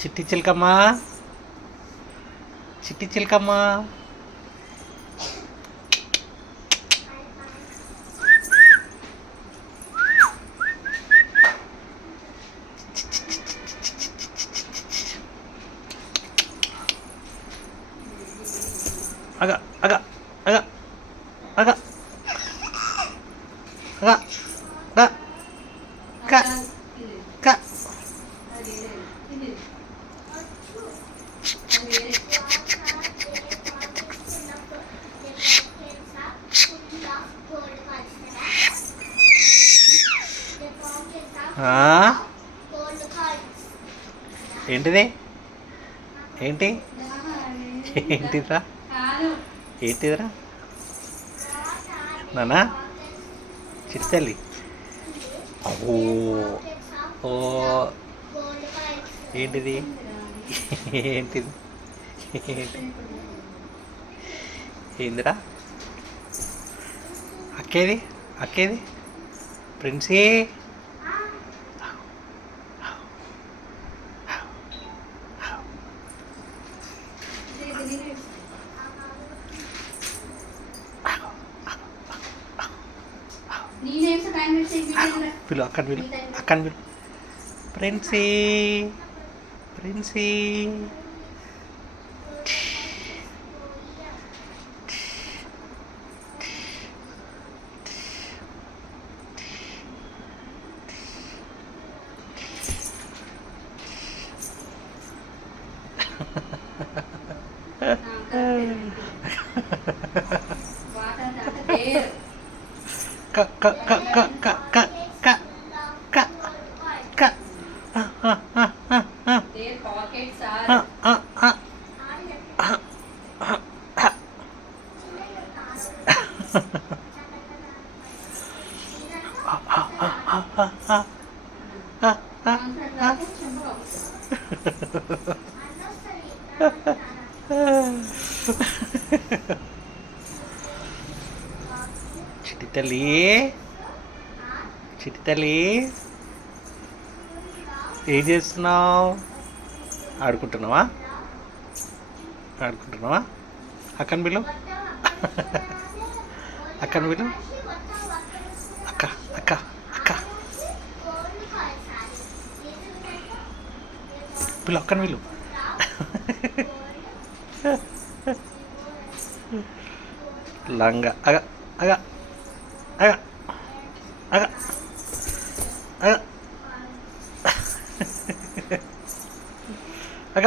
చిట్టి చిలకమ్మ, చిట్టి చిలకమ్మ. అగ అగ అగ అగ అగ క క ఏంటిది? ఏంటి ఏంటిదిరా? ఏంటిదిరా నానా? చిట్టల్లి. ఓ ఓ ఏంటిది? ఏంటిది? ఏందిరా? అక్కేది? అక్కేది? ప్రిన్సీ. పిలు అక్కని పిలు, అక్కని పిలు. ప్రిన్సీ, ప్రిన్సీ. క క క క క క క క క చిట్టి తల్లి, చిట్టి తల్లి ఏం చేస్తున్నావు? ఆడుకుంటున్నావా? ఆడుకుంటున్నావా? అక్కని పిలు, అక్కని పిలు. అక్క అక్క అక్క పిలు, అక్కని పిలు. లంగా అగ అగ అగ అగ అగ అగ